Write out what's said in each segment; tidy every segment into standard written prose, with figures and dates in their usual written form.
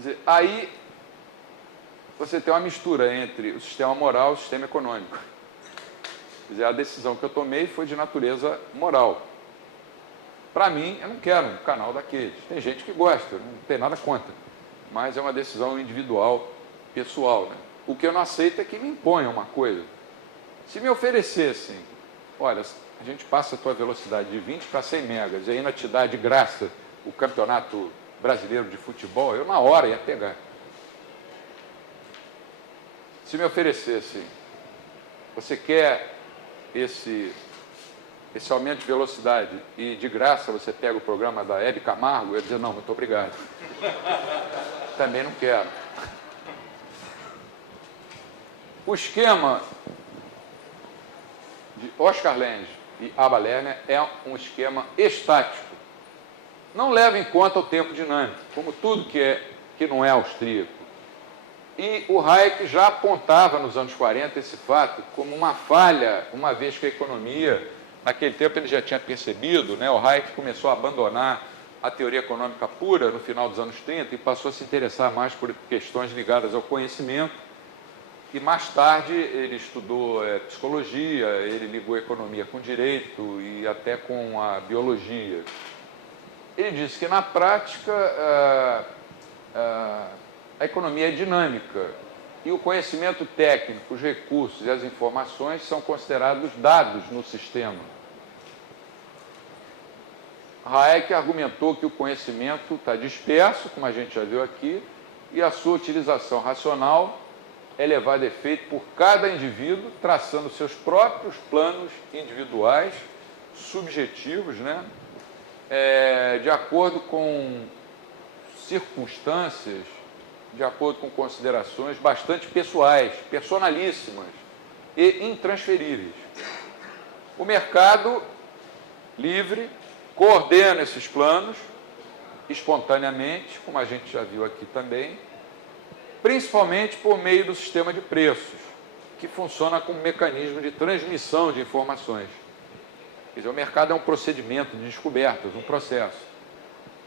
dizer, aí você tem uma mistura entre o sistema moral e o sistema econômico. Quer dizer, a decisão que eu tomei foi de natureza moral. Para mim, eu não quero um canal daqueles. Tem gente que gosta, não tem nada contra. Mas é uma decisão individual, pessoal, né? O que eu não aceito é que me imponham uma coisa. Se me oferecessem, olha, a gente passa a tua velocidade de 20 para 100 megas e ainda te dá de graça o campeonato brasileiro de futebol, eu na hora ia pegar. Se me oferecessem, você quer esse aumento de velocidade e de graça você pega o programa da Hebe Camargo, eu ia dizer, não, muito obrigado. Também não quero. O esquema de Oscar Lange e Abba Lerner é um esquema estático. Não leva em conta o tempo dinâmico, como tudo que não é austríaco. E o Hayek já apontava nos anos 40 esse fato como uma falha, uma vez que a economia, naquele tempo ele já tinha percebido, né? O Hayek começou a abandonar a teoria econômica pura no final dos anos 30 e passou a se interessar mais por questões ligadas ao conhecimento. E mais tarde ele estudou psicologia, ele ligou a economia com direito e até com a biologia. Ele disse que na prática a economia é dinâmica e o conhecimento técnico, os recursos e as informações são considerados dados no sistema. Hayek argumentou que o conhecimento está disperso, como a gente já viu aqui, e a sua utilização racional é levada a efeito por cada indivíduo, traçando seus próprios planos individuais, subjetivos, né? De acordo com circunstâncias, de acordo com considerações bastante pessoais, personalíssimas e intransferíveis. O mercado livre coordena esses planos espontaneamente, como a gente já viu aqui também, principalmente por meio do sistema de preços, que funciona como mecanismo de transmissão de informações. Quer dizer, o mercado é um procedimento de descobertas, um processo.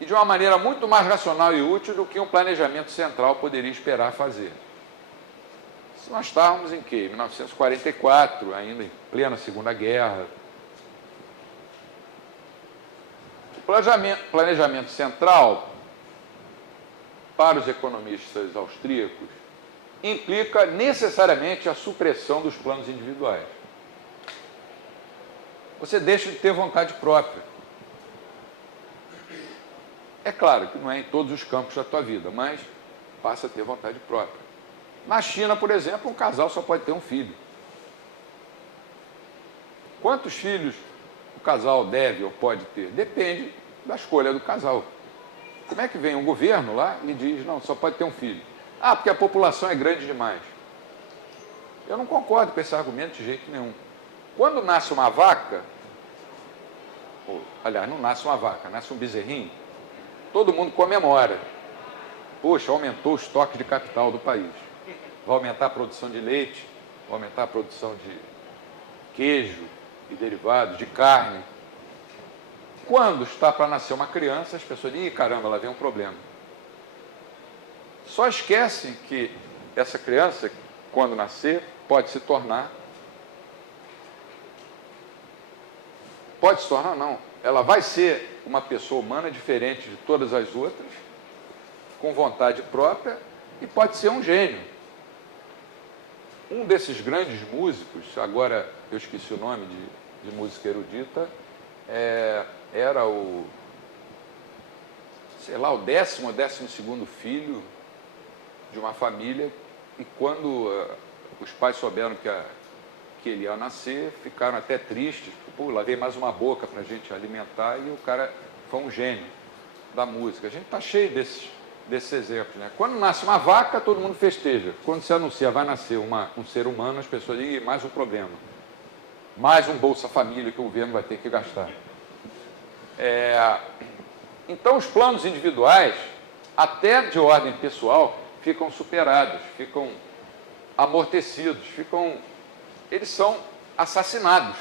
E de uma maneira muito mais racional e útil do que um planejamento central poderia esperar fazer. Se nós estávamos em quê? 1944, ainda em plena Segunda Guerra. O planejamento central, para os economistas austríacos, implica necessariamente a supressão dos planos individuais. Você deixa de ter vontade própria. É claro que não é em todos os campos da tua vida, mas passa a ter vontade própria. Na China, por exemplo, um casal só pode ter um filho. Quantos filhos o casal deve ou pode ter? Depende da escolha do casal. Como é que vem um governo lá e diz, não, só pode ter um filho? Ah, porque a população é grande demais. Eu não concordo com esse argumento de jeito nenhum. Quando nasce uma vaca, aliás, não nasce uma vaca, nasce um bezerrinho, todo mundo comemora. Poxa, aumentou o estoque de capital do país. Vai aumentar a produção de leite, vai aumentar a produção de queijo e derivados, de carne. Quando está para nascer uma criança, as pessoas dizem, ih, caramba, lá vem um problema. Só esquecem que essa criança, quando nascer, pode se tornar não, ela vai ser uma pessoa humana diferente de todas as outras, com vontade própria, e pode ser um gênio. Um desses grandes músicos, agora eu esqueci o nome de música erudita, era o 10º ou 12º filho de uma família, e quando os pais souberam que ele ia nascer, ficaram até tristes, pô, lá vem mais uma boca para a gente alimentar, e o cara foi um gênio da música. A gente está cheio desses exemplos, né? Quando nasce uma vaca, todo mundo festeja. Quando se anuncia, vai nascer um ser humano, as pessoas dizem, mais um problema. Mais um Bolsa Família que o governo vai ter que gastar. Então, os planos individuais, até de ordem pessoal, ficam superados, ficam amortecidos, eles são assassinados.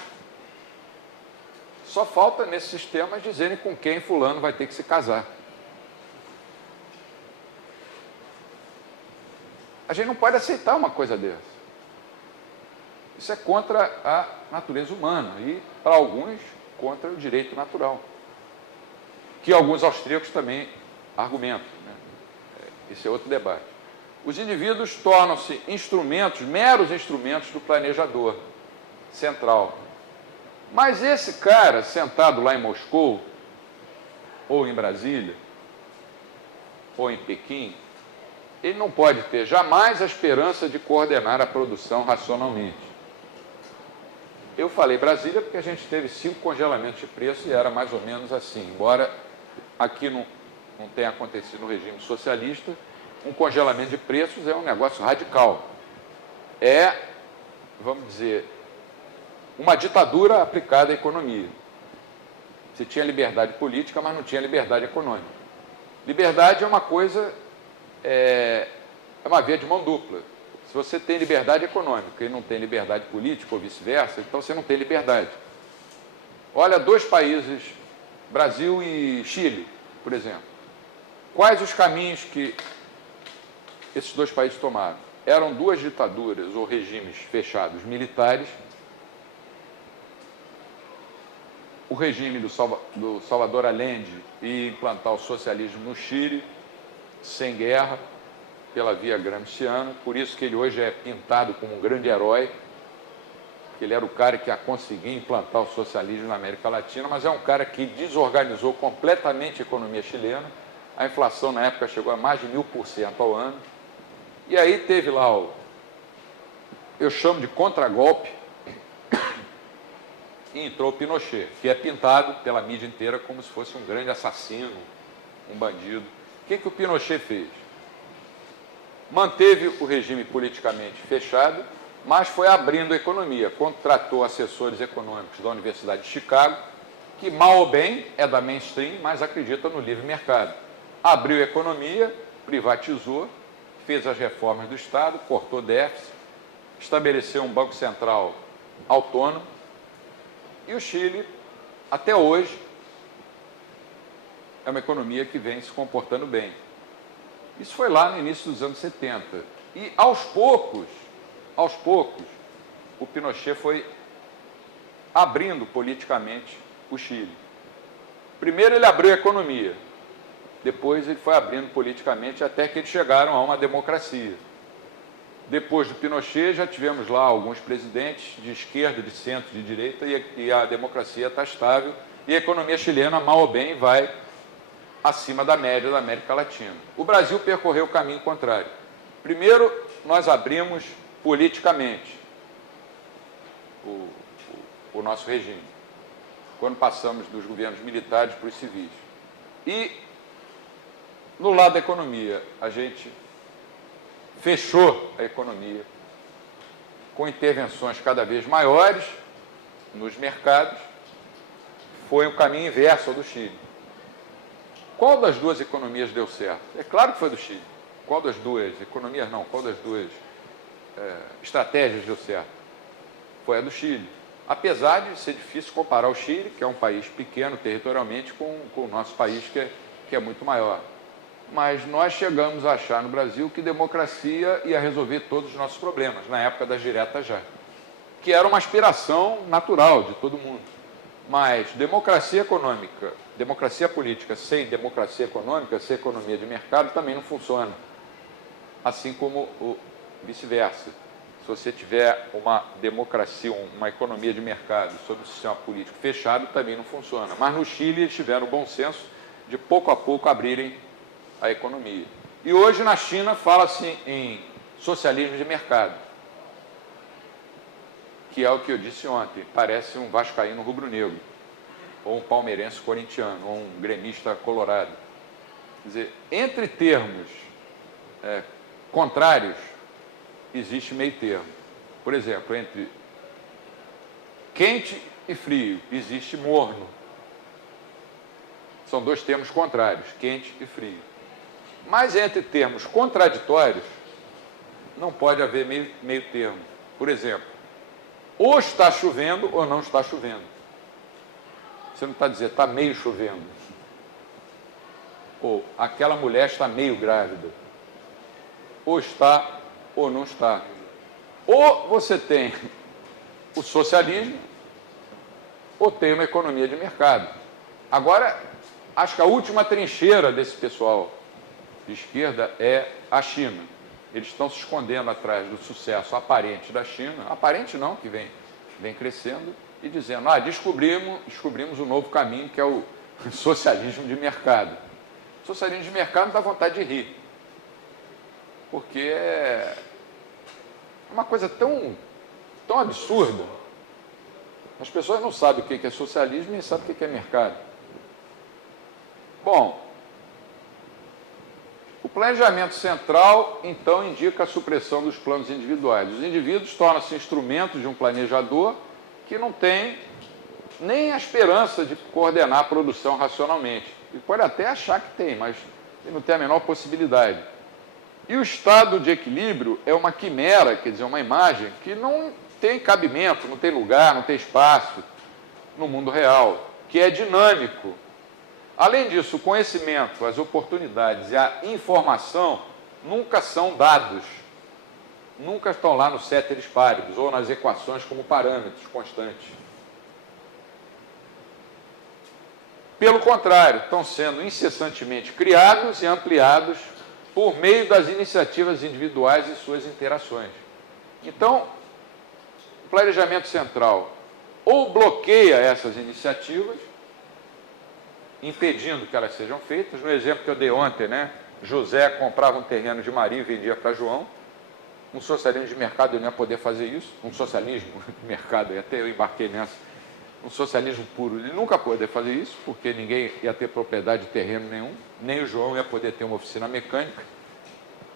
Só falta, nesses sistemas, dizerem com quem fulano vai ter que se casar. A gente não pode aceitar uma coisa dessa. Isso é contra a natureza humana e, para alguns, contra o direito natural, que alguns austríacos também argumentam, né? Esse é outro debate. Os indivíduos tornam-se instrumentos, meros instrumentos do planejador central. Mas esse cara, sentado lá em Moscou, ou em Brasília, ou em Pequim, ele não pode ter jamais a esperança de coordenar a produção racionalmente. Eu falei Brasília porque a gente teve 5 congelamentos de preço e era mais ou menos assim. Embora aqui não tenha acontecido no regime socialista, um congelamento de preços é um negócio radical. É, vamos dizer, uma ditadura aplicada à economia. Você tinha liberdade política, mas não tinha liberdade econômica. Liberdade é uma coisa, é uma via de mão dupla. Se você tem liberdade econômica e não tem liberdade política ou vice-versa, então você não tem liberdade. Olha, 2 países, Brasil e Chile, por exemplo. Quais os caminhos que esses 2 países tomaram? Eram 2 ditaduras ou regimes fechados militares. O regime do Salvador Allende ia implantar o socialismo no Chile, sem guerra, pela via gramsciana, por isso que ele hoje é pintado como um grande herói, que ele era o cara que ia conseguir implantar o socialismo na América Latina, mas é um cara que desorganizou completamente a economia chilena. A inflação na época chegou a mais de 1000% ao ano. E aí teve lá eu chamo de contragolpe, e entrou o Pinochet, que é pintado pela mídia inteira como se fosse um grande assassino, um bandido. O que o Pinochet fez? Manteve o regime politicamente fechado, mas foi abrindo a economia. Contratou assessores econômicos da Universidade de Chicago, que mal ou bem é da mainstream, mas acredita no livre mercado. Abriu a economia, privatizou, fez as reformas do Estado, cortou déficit, estabeleceu um banco central autônomo, e o Chile, até hoje, é uma economia que vem se comportando bem. Isso foi lá no início dos anos 70. E, aos poucos, o Pinochet foi abrindo politicamente o Chile. Primeiro ele abriu a economia, depois ele foi abrindo politicamente até que eles chegaram a uma democracia. Depois do Pinochet, já tivemos lá alguns presidentes de esquerda, de centro, de direita, e a democracia está estável, e a economia chilena, mal ou bem, vai acima da média da América Latina. O Brasil percorreu o caminho contrário. Primeiro, nós abrimos politicamente o nosso regime, quando passamos dos governos militares para os civis. E, no lado da economia, a gente fechou a economia com intervenções cada vez maiores nos mercados. Foi o caminho inverso ao do Chile. Qual das 2 economias deu certo? É claro que foi do Chile. Qual das 2 economias não? Qual das 2 estratégias deu certo? Foi a do Chile. Apesar de ser difícil comparar o Chile, que é um país pequeno territorialmente, com o nosso país, que é muito maior. Mas nós chegamos a achar no Brasil que democracia ia resolver todos os nossos problemas, na época das diretas já, que era uma aspiração natural de todo mundo. Mas democracia econômica, democracia política sem democracia econômica, sem economia de mercado, também não funciona. Assim como o vice-versa. Se você tiver uma democracia, uma economia de mercado sob o sistema político fechado, também não funciona. Mas no Chile eles tiveram o bom senso de pouco a pouco abrirem a economia. E hoje na China fala-se em socialismo de mercado, que é o que eu disse ontem, parece um vascaíno rubro-negro, ou um palmeirense corintiano, ou um gremista colorado. Quer dizer, entre termos contrários, existe meio termo. Por exemplo, entre quente e frio, existe morno. São 2 termos contrários, quente e frio. Mas entre termos contraditórios, não pode haver meio termo. Por exemplo, ou está chovendo ou não está chovendo. Você não está dizendo, está meio chovendo. Ou aquela mulher está meio grávida. Ou está ou não está. Ou você tem o socialismo, ou tem uma economia de mercado. Agora, acho que a última trincheira desse pessoal de esquerda é a China. Eles estão se escondendo atrás do sucesso aparente da China, aparente não, que vem crescendo, e dizendo, descobrimos um novo caminho, que é o socialismo de mercado. O socialismo de mercado dá vontade de rir, porque é uma coisa tão absurda. As pessoas não sabem o que é socialismo e nem sabem o que é mercado. Bom, o planejamento central, então, indica a supressão dos planos individuais. Os indivíduos tornam-se instrumentos de um planejador que não tem nem a esperança de coordenar a produção racionalmente. Ele pode até achar que tem, mas ele não tem a menor possibilidade. E o estado de equilíbrio é uma quimera, quer dizer, uma imagem que não tem cabimento, não tem lugar, não tem espaço no mundo real, que é dinâmico. Além disso, o conhecimento, as oportunidades e a informação nunca são dados, nunca estão lá nos ceteris paribus ou nas equações como parâmetros constantes. Pelo contrário, estão sendo incessantemente criados e ampliados por meio das iniciativas individuais e suas interações. Então, o planejamento central ou bloqueia essas iniciativas, impedindo que elas sejam feitas. No exemplo que eu dei ontem, José comprava um terreno de Maria e vendia para João. Um socialismo de mercado ele não ia poder fazer isso. Um socialismo de mercado, até eu embarquei nessa. Um socialismo puro, ele nunca ia poder fazer isso, porque ninguém ia ter propriedade de terreno nenhum, nem o João ia poder ter uma oficina mecânica.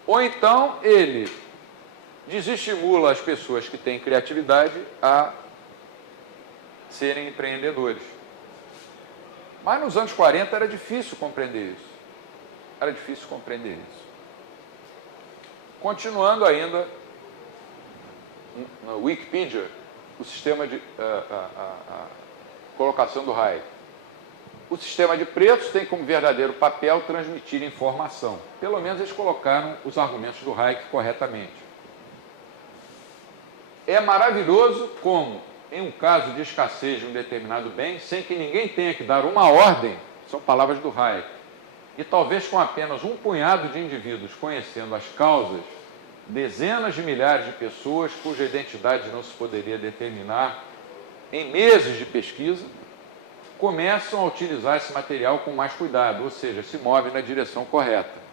Ou então ele desestimula as pessoas que têm criatividade a serem empreendedores. Mas nos anos 40 era difícil compreender isso. Era difícil compreender isso. Continuando ainda, na Wikipedia, o sistema de colocação do Hayek. O sistema de preços tem como verdadeiro papel transmitir informação. Pelo menos eles colocaram os argumentos do Hayek corretamente. É maravilhoso como, em um caso de escassez de um determinado bem, sem que ninguém tenha que dar uma ordem, são palavras do Hayek, e talvez com apenas um punhado de indivíduos conhecendo as causas, dezenas de milhares de pessoas cuja identidade não se poderia determinar em meses de pesquisa, começam a utilizar esse material com mais cuidado, ou seja, se movem na direção correta.